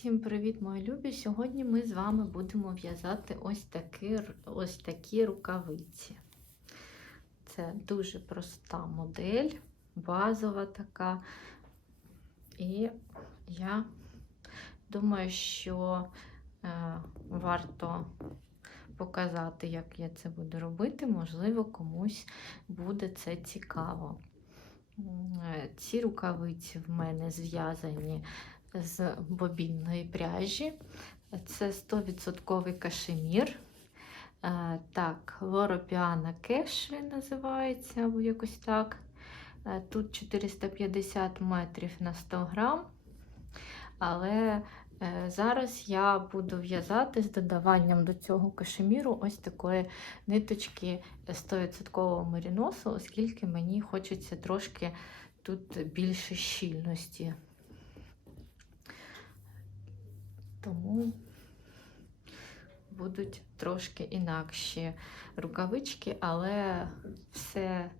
Всім привіт, мої любі! Сьогодні ми з вами будемо в'язати ось такі, ось такі рукавиці. Це дуже проста модель, базова така. І я думаю, що е, варто показати, як я це буду робити. Можливо, комусь буде це цікаво. Е, Ці рукавиці в мене зв'язані з бобінної пряжі. Це 100% кашемір. Е, Так, Лоропіана Кеш називається, або якось так. Е, Тут 450 метрів на 100 грам. Але е, зараз я буду в'язати з додаванням до цього кашеміру ось такої ниточки 100% меріносу, оскільки мені хочеться трошки тут більше щільності. Тому будуть трошки інакші рукавички, але все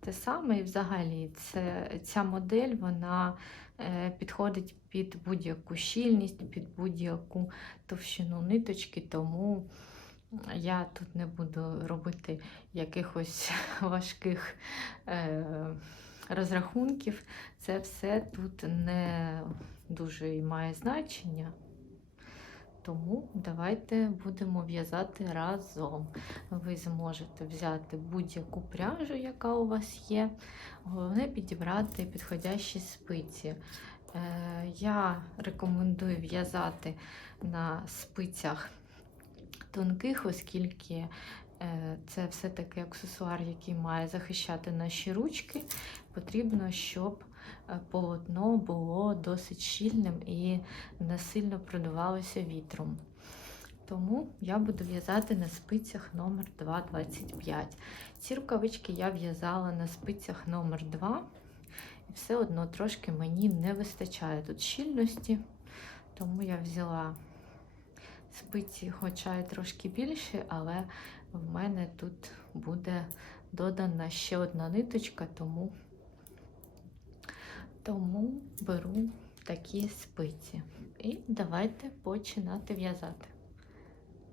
те саме і взагалі це, ця модель вона е, підходить під будь-яку щільність, під будь-яку товщину ниточки, тому я тут не буду робити якихось важких е, розрахунків. Це все тут не дуже має значення. Тому давайте будемо в'язати разом. Ви зможете взяти будь-яку пряжу, яка у вас є. Головне підібрати підходящі спиці. Е, Я рекомендую в'язати на спицях тонких, оскільки е, це все-таки аксесуар, який має захищати наші ручки. Потрібно, щоб полотно було досить щільним і не сильно продувалося вітром. Тому я буду в'язати на спицях номер 2,25. Ці рукавички я в'язала на спицях номер 2 і все одно трошки мені не вистачає тут щільності, тому я взяла спиці, хоча й трошки більше, але в мене тут буде додана ще одна ниточка, тому тому беру такі спиці. І давайте починати в'язати.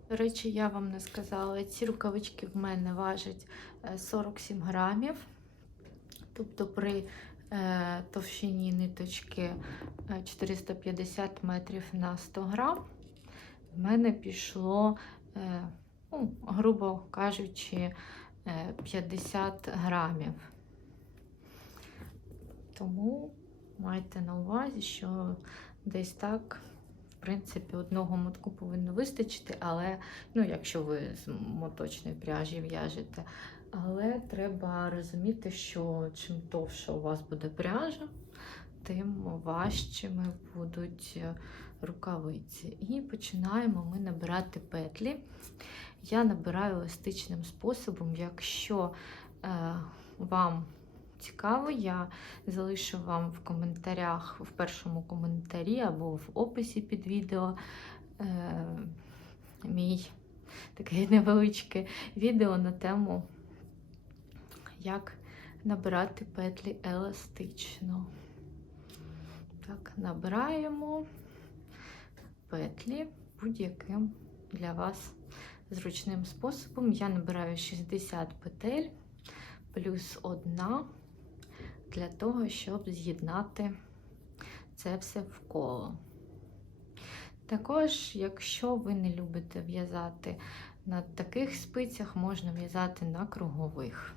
До речі, я вам не сказала, ці рукавички в мене важать е, 47 грамів. Тобто при е, товщині ниточки е, 450 метрів на 100 грам, в мене пішло, е, ну, грубо кажучи, е, 50 грамів. Тому майте на увазі, що десь так, в принципі, одного мотку повинно вистачити, але ну, якщо ви з моточної пряжі в'яжете. Але треба розуміти, що чим товше у вас буде пряжа, тим важчими будуть рукавиці. І починаємо ми набирати петлі. Я набираю еластичним способом, якщо е, вам цікаво, я залишу вам в коментарях, в першому коментарі або в описі під відео е, мій таке невеличке відео на тему, як набирати петлі еластично. Так, набираємо петлі будь-яким для вас зручним способом. Я набираю 60 петель плюс одна для того, щоб з'єднати це все в коло. Також, якщо ви не любите в'язати на таких спицях, можна в'язати на кругових.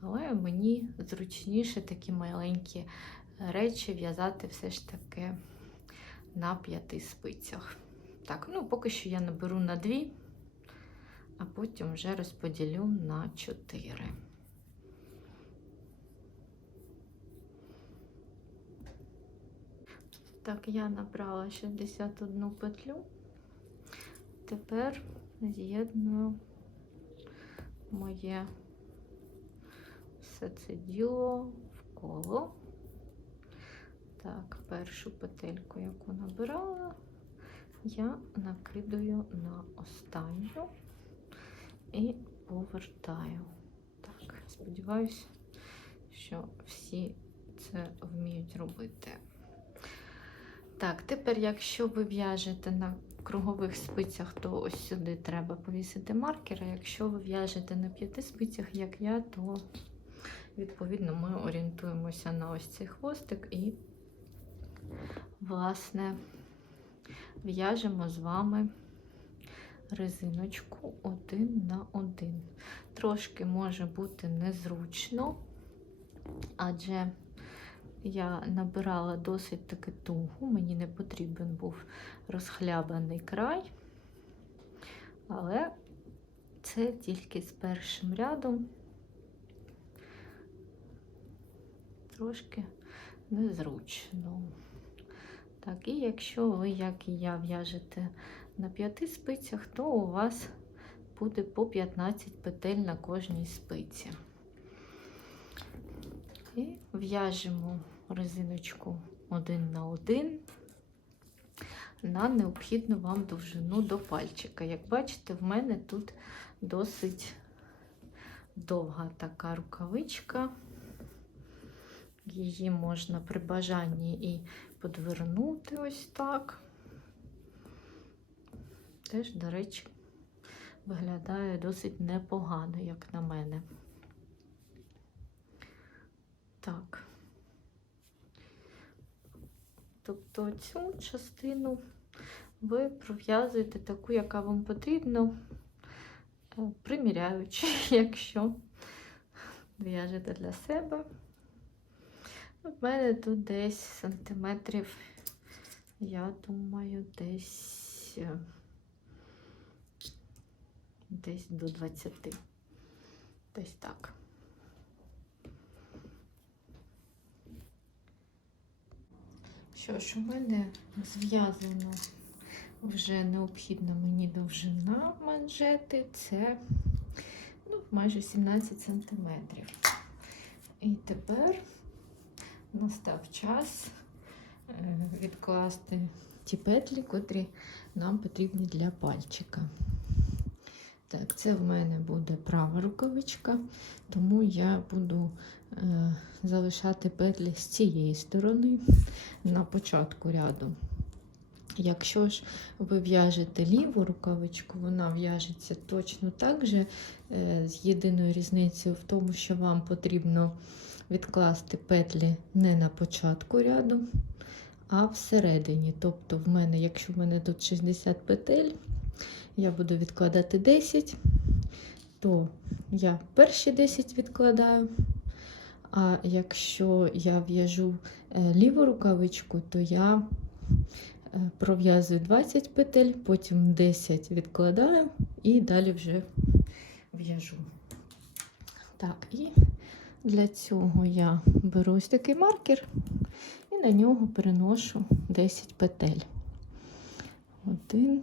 Але мені зручніше такі маленькі речі в'язати все ж таки на п'яти спицях. Так, ну поки що я наберу на дві, а потім вже розподілю на чотири. Так, я набрала 61 петлю. Тепер з'єдную моє все це діло в коло. Так, першу петельку, яку набирала, я накидаю на останню і повертаю. Так, сподіваюся, що всі це вміють робити. Так, тепер, якщо ви в'яжете на кругових спицях, то ось сюди треба повісити маркер. А якщо ви в'яжете на п'яти спицях, як я, то відповідно ми орієнтуємося на ось цей хвостик і, власне, в'яжемо з вами резиночку один на один. Трошки може бути незручно, адже я набирала досить таки тугу, мені не потрібен був розхлябаний край, але це тільки з першим рядом трошки незручно. Так, і якщо ви, як і я, в'яжете на п'яти спицях, то у вас буде по 15 петель на кожній спиці. І в'яжемо резиночку один на один на необхідну вам довжину до пальчика. Як бачите, в мене тут досить довга така рукавичка. Її можна при бажанні і подвернути ось так. Теж, до речі, виглядає досить непогано, як на мене. Так. Тобто цю частину ви пров'язуєте таку, яка вам потрібна, е, приміряючи, якщо в'яжете для себе. У мене тут десь сантиметрів, я думаю, десь е, десь до 20. Десь так. Що ж, у мене зв'язано вже необхідна мені довжина манжети. Це ну, майже 17 сантиметрів. І тепер настав час е, відкласти ті петлі, котрі нам потрібні для пальчика. Так, це в мене буде права рукавичка, тому я буду е, залишати петлі з цієї сторони на початку ряду. Якщо ж ви в'яжете ліву рукавичку, вона в'яжеться точно так же, е, з єдиною різницею в тому, що вам потрібно відкласти петлі не на початку ряду, а всередині. Тобто, в мене, якщо в мене тут 60 петель, я буду відкладати 10, то я перші 10 відкладаю. А якщо я в'яжу е, ліву рукавичку, то я е, пров'язую 20 петель, потім 10 відкладаю і далі вже в'яжу. Так, і для цього я беру ось такий маркер і на нього переношу 10 петель. Один,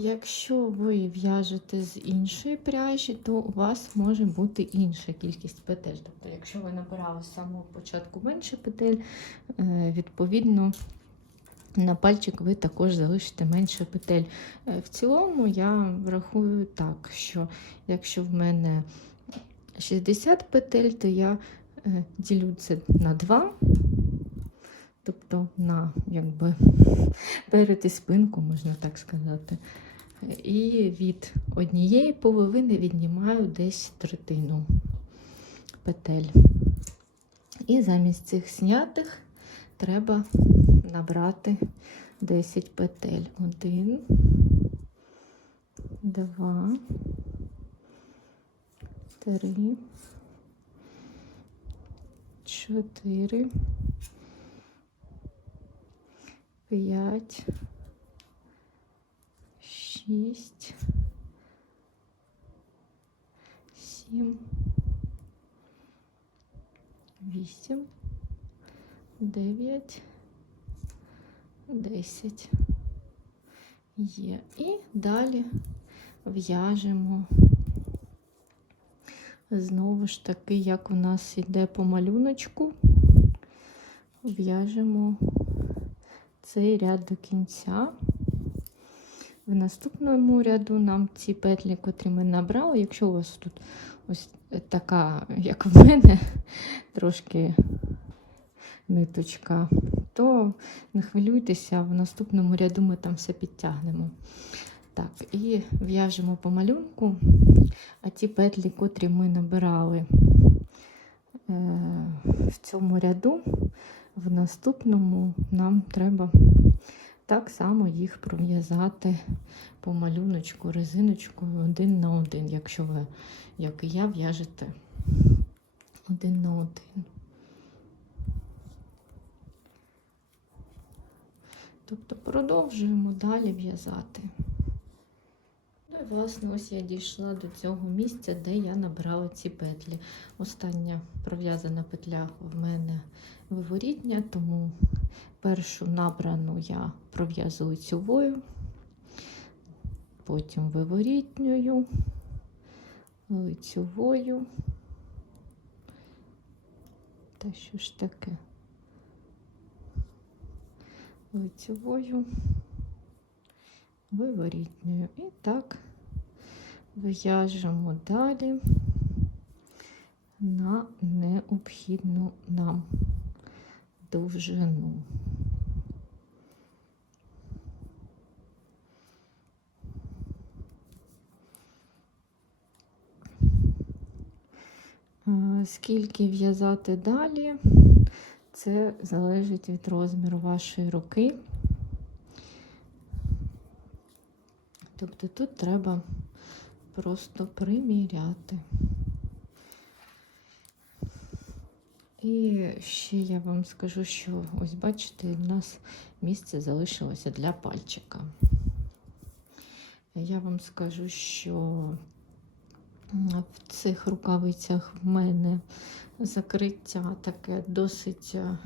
Якщо ви в'яжете з іншої пряжі, то у вас може бути інша кількість петель. Тобто, якщо ви набирали з самого початку менше петель, е, відповідно на пальчик ви також залишите менше петель. Е, В цілому я врахую так, що якщо в мене 60 петель, то я е, ділю це на 2, тобто на якби перед і спинку, можна так сказати. І від однієї половини віднімаю десь третину петель. І замість цих снятих треба набрати 10 петель. Один, два, три, чотири, п'ять, шість, сім, вісім, дев'ять, 10 є. І далі в'яжемо знову ж таки, як у нас йде по малюночку, в'яжемо цей ряд до кінця. В наступному ряду нам ці петлі, котрі ми набрали, якщо у вас тут ось така, як в мене, трошки ниточка, то не хвилюйтеся, в наступному ряду ми там все підтягнемо. Так, і в'яжемо по малюнку, а ті петлі, котрі ми набирали е, в цьому ряду, в наступному нам треба так само їх пров'язати по малюночку, резиночкою один на один, якщо ви, як і я, в'яжете один на один. Тобто продовжуємо далі в'язати. Ну і власне, ось я дійшла до цього місця, де я набрала ці петлі. Остання пров'язана петля в мене виворітня, тому першу набрану я пров'язую лицьовою, потім виворітньою, лицьовою. Та що ж таке? Лицьовою, виворітньою. І так в'яжемо далі на необхідну нам довжину. Скільки в'язати далі, це залежить від розміру вашої руки. Тобто тут треба просто приміряти. І ще я вам скажу, що ось бачите, у нас місце залишилося для пальчика. Я вам скажу, що в цих рукавицях в мене закриття таке досить е,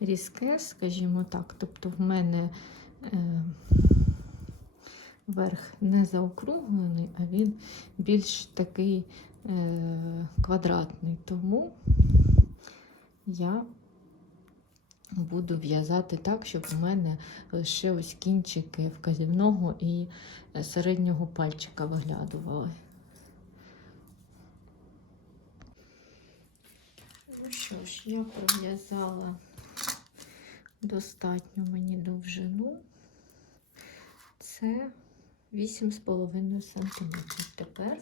різке, скажімо так. Тобто в мене е, верх не заокруглений, а він більш такий е, квадратний. Тому я буду в'язати так, щоб у мене лише ось кінчики вказівного і е, середнього пальчика виглядували. Ну що ж, я пров'язала достатньо мені довжину. Це 8,5 см. Тепер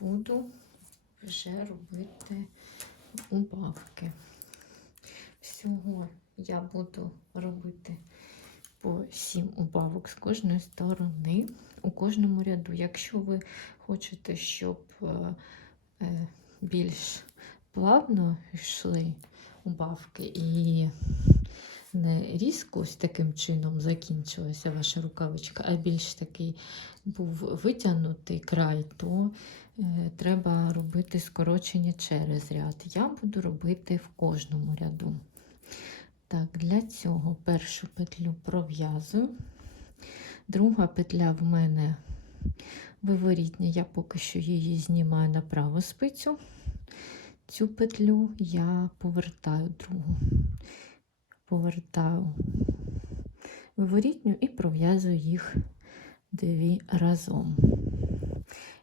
буду вже робити убавки. Всього я буду робити по 7 убавок з кожної сторони у кожному ряду. Якщо ви хочете, щоб е, е, більш плавно йшли убавки і не різко ось таким чином закінчилася ваша рукавичка, а більш такий був витягнутий край, то е, треба робити скорочення через ряд. Я буду робити в кожному ряду. Так, для цього першу петлю пров'язую. Друга петля в мене виворітня, я поки що її знімаю на праву спицю. Цю петлю я повертаю другу, повертаю виворітню і пров'язую їх дві разом.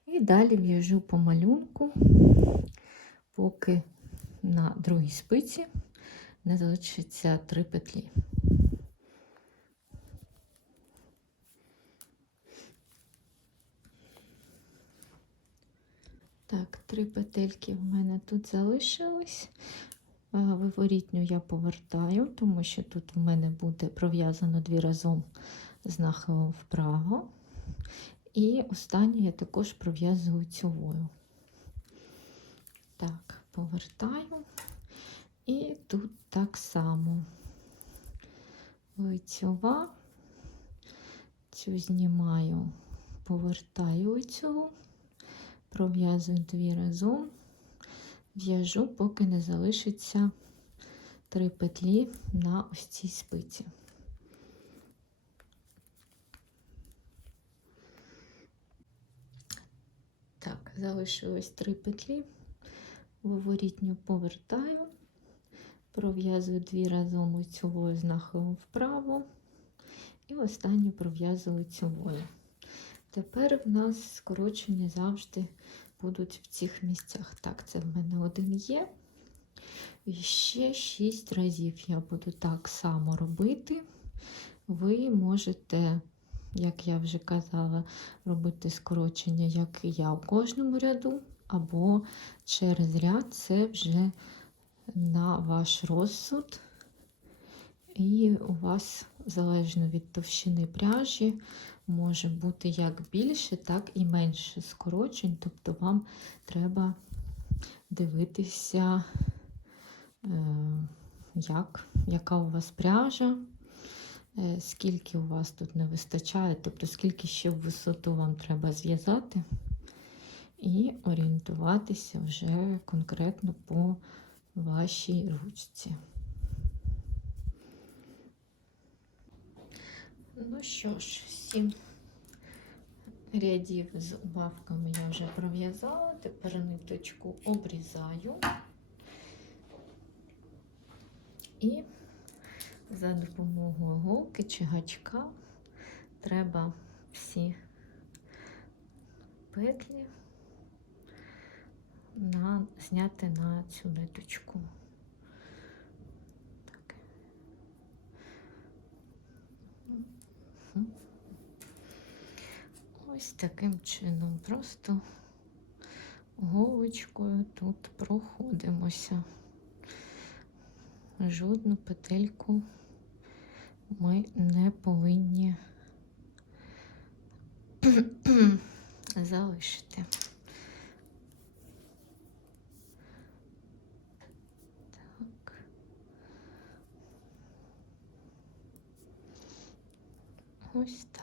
І далі в'яжу по малюнку, поки на другій спиці не залишиться три петлі. Так, три петельки в мене тут залишились. Виворітню я повертаю, тому що тут в мене буде пров'язано дві разом з нахилом вправо. І останню я також пров'язую лицьовою. Так, повертаю. І тут так само лицьова, цю знімаю, повертаю лицьову, пров'язую дві разом, в'яжу, поки не залишиться три петлі на ось цій спиці. Так, залишилось три петлі, виворітню повертаю, пров'язую дві разом лицьовою з нахилом вправо, і останню пров'язую лицьовою. Тепер в нас скорочення завжди будуть в цих місцях. Так, це в мене один є. І ще 6 разів я буду так само робити. Ви можете, як я вже казала, робити скорочення, як і я у кожному ряду, або через ряд це вже на ваш розсуд. І у вас, залежно від товщини пряжі, може бути як більше, так і менше скорочень. Тобто вам треба дивитися, е, як, яка у вас пряжа, е, скільки у вас тут не вистачає, тобто скільки ще в висоту вам треба зв'язати, і орієнтуватися вже конкретно по вашій ручці. Ну що ж, сім рядів з убавками я вже пров'язала. Тепер ниточку обрізаю і за допомогою голки чи гачка треба всі петлі на, зняти на цю ниточку. Ось таким чином просто голочкою тут проходимося. Жодну петельку ми не повинні залишити. Ось так.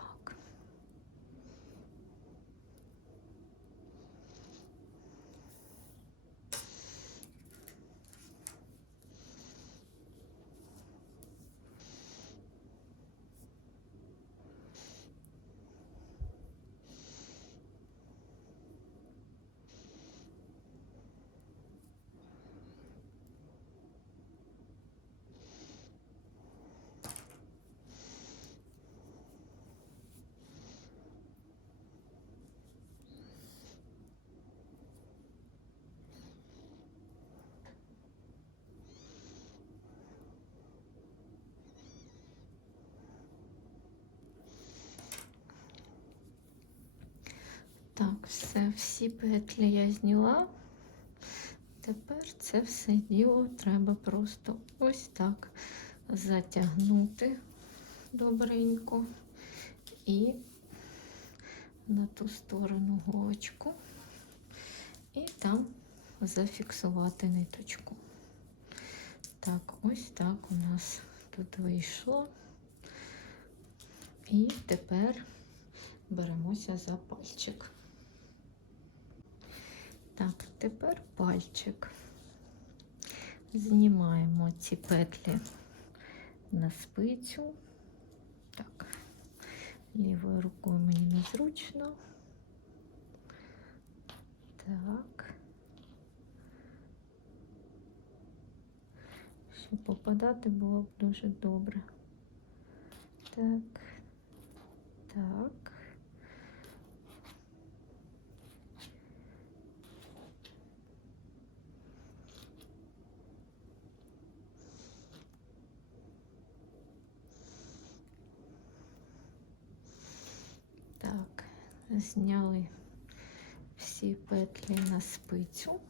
Так, все, всі петлі я зняла. Тепер це все діло треба просто ось так затягнути добренько і на ту сторону голочку, і там зафіксувати ниточку. Так, ось так у нас тут вийшло. І тепер беремося за пальчик. Так, тепер пальчик. Знімаємо ці петлі на спицю. Так, лівою рукою мені незручно. Так. Щоб попадати було б дуже добре. Так, так. Зняли всі петлі на спицю.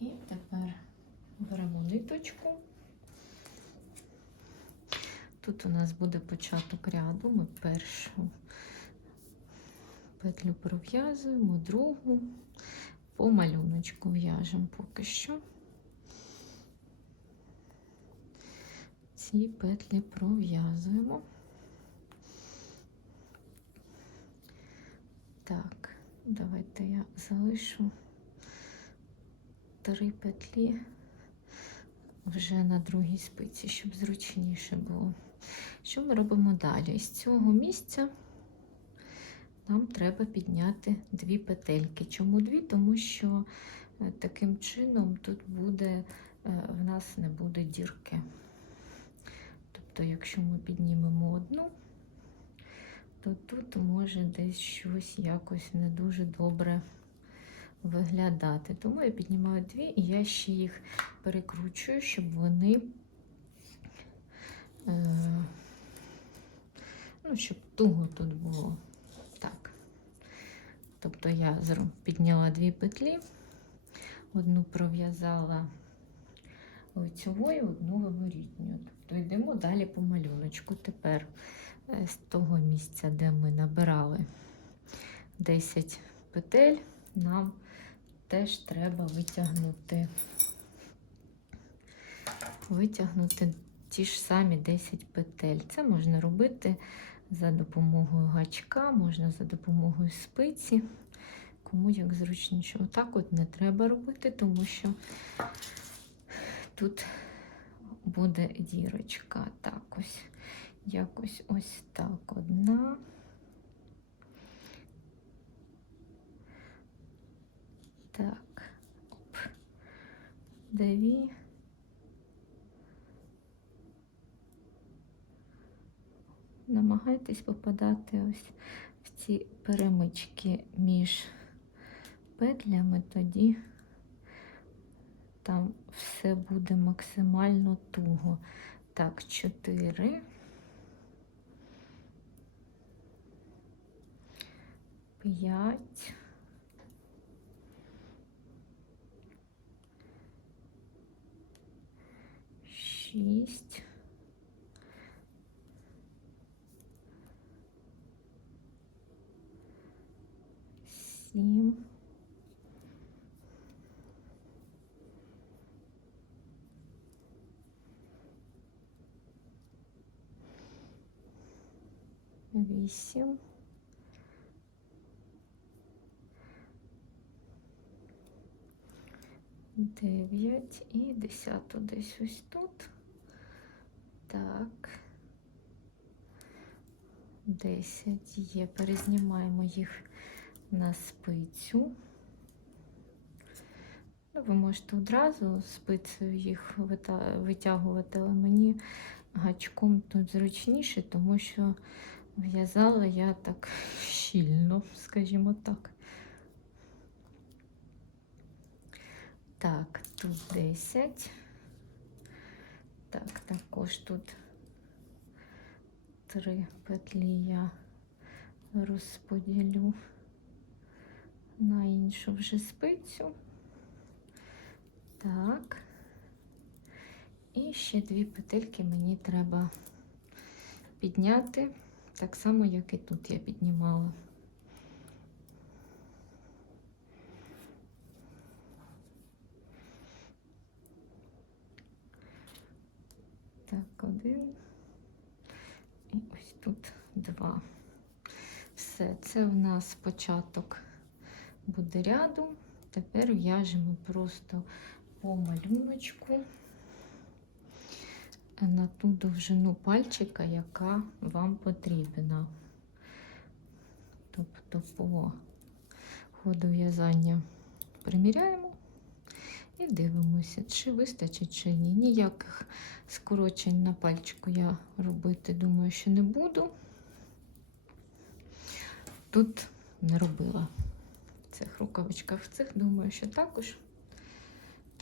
І тепер беремо ниточку. Тут у нас буде початок ряду. Ми першу петлю пров'язуємо, другу по малюночку в'яжемо поки що. Ці петлі пров'язуємо. Так, давайте я залишу три петлі вже на другій спиці, щоб зручніше було. Що ми робимо далі? З цього місця нам треба підняти дві петельки. Чому дві? Тому що е, таким чином тут буде, е, в нас не буде дірки. Тобто, якщо ми піднімемо одну, то тут може десь щось якось не дуже добре виглядати. Тому я піднімаю дві і я ще їх перекручую, щоб вони, е, ну, щоб туго тут було. Так. Тобто я підняла дві петлі, одну пров'язала лицьовою, одну виворітню. Тобто йдемо далі по малюночку. Тепер з того місця, де ми набирали 10 петель, нам теж треба витягнути, витягнути ті ж самі 10 петель. Це можна робити за допомогою гачка, можна за допомогою спиці. Кому як зручніше. Отак от не треба робити, тому що тут буде дірочка. Так, ось якось ось так одна. Так, оп. Дві. Намагайтесь попадати ось в ці перемички між петлями, тоді там все буде максимально туго. Так, чотири. П'ять. Шість. Сім. Вісім. Дев'ять і десяту десь ось тут. Так. Десять є. Перезнімаємо їх на спицю. Ну, ви можете одразу спицею їх витягувати, але мені гачком тут зручніше, тому що в'язала я так щільно, скажімо так. Так, тут 10. Так, також тут три петлі я розподілю на іншу вже спицю. Так. І ще дві петельки мені треба підняти, так само, як і тут я піднімала. Так, один. І ось тут два. Все, це в нас початок буде ряду. Тепер в'яжемо просто по малюночку на ту довжину пальчика, яка вам потрібна. Тобто по ходу в'язання приміряємо і дивимося, чи вистачить, чи ні. Ніяких скорочень на пальчику я робити, думаю, що не буду. Тут не робила в цих рукавичках, в цих думаю, що також.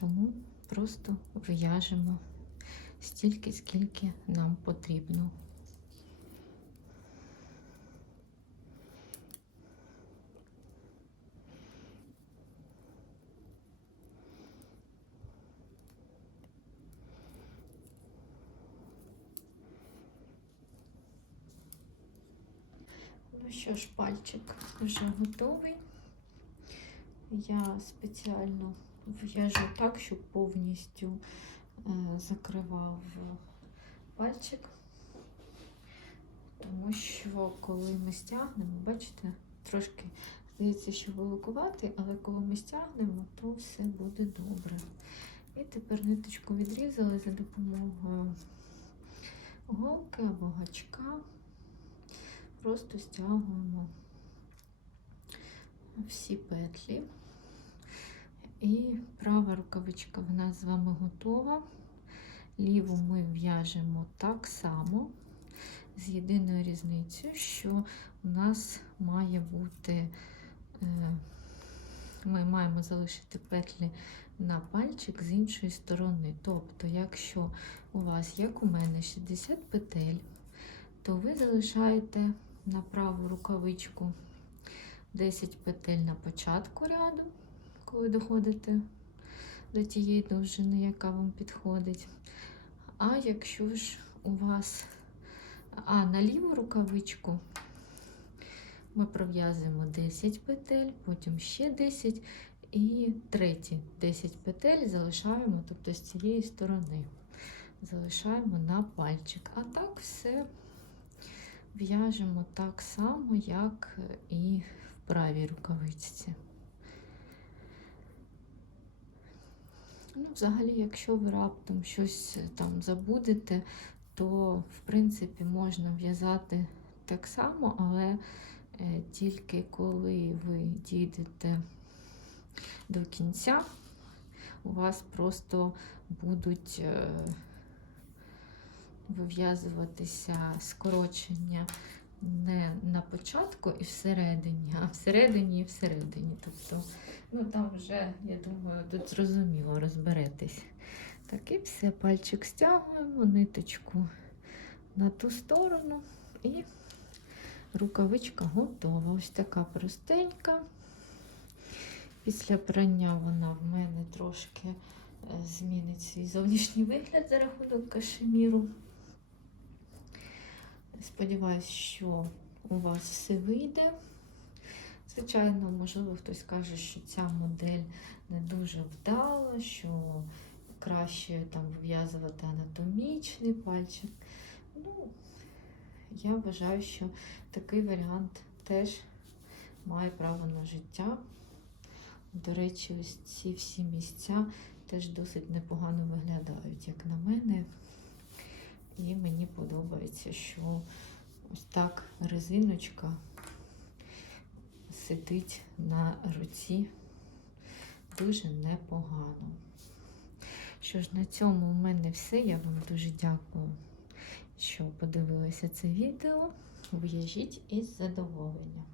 Тому просто в'яжемо стільки, скільки нам потрібно. Ну що ж, пальчик вже готовий. Я спеціально в'яжу так, щоб повністю е, закривав пальчик, тому що коли ми стягнемо, бачите, трошки здається, що великуватий, але коли ми стягнемо, то все буде добре. І тепер ниточку відрізали за допомогою голки або гачка. Просто стягуємо всі петлі. І права рукавичка в нас з вами готова. Ліву ми в'яжемо так само, з єдиною різницею, що у нас має бути, е, ми маємо залишити петлі на пальчик з іншої сторони. Тобто, якщо у вас, як у мене, 60 петель, то ви залишаєте на праву рукавичку 10 петель на початку ряду, коли доходите до тієї довжини, яка вам підходить. А якщо ж у вас а на ліву рукавичку ми пров'язуємо 10 петель, потім ще 10 і треті 10 петель залишаємо, тобто з цієї сторони залишаємо на пальчик. А так все в'яжемо так само, як і в правій рукавичці. Ну, взагалі, якщо ви раптом щось там забудете, то в принципі можна в'язати так само, але е, тільки коли ви дійдете до кінця, у вас просто будуть е, вив'язуватися скорочення не на початку і всередині, а всередині і всередині. Тобто, ну там вже, я думаю, тут зрозуміло розберетесь. Так, і все, пальчик стягуємо, ниточку на ту сторону і рукавичка готова. Ось така простенька. Після прання вона в мене трошки е, змінить свій зовнішній вигляд за рахунок кашеміру. Сподіваюсь, що у вас все вийде. Звичайно, можливо, хтось каже, що ця модель не дуже вдала, що краще там вив'язувати анатомічний пальчик. Ну, я вважаю, що такий варіант теж має право на життя. До речі, ось ці всі місця теж досить непогано виглядають, як на мене. І мені подобається, що ось так резиночка сидить на руці дуже непогано. Що ж, на цьому у мене все. Я вам дуже дякую, що подивилися це відео. В'яжіть із задоволенням.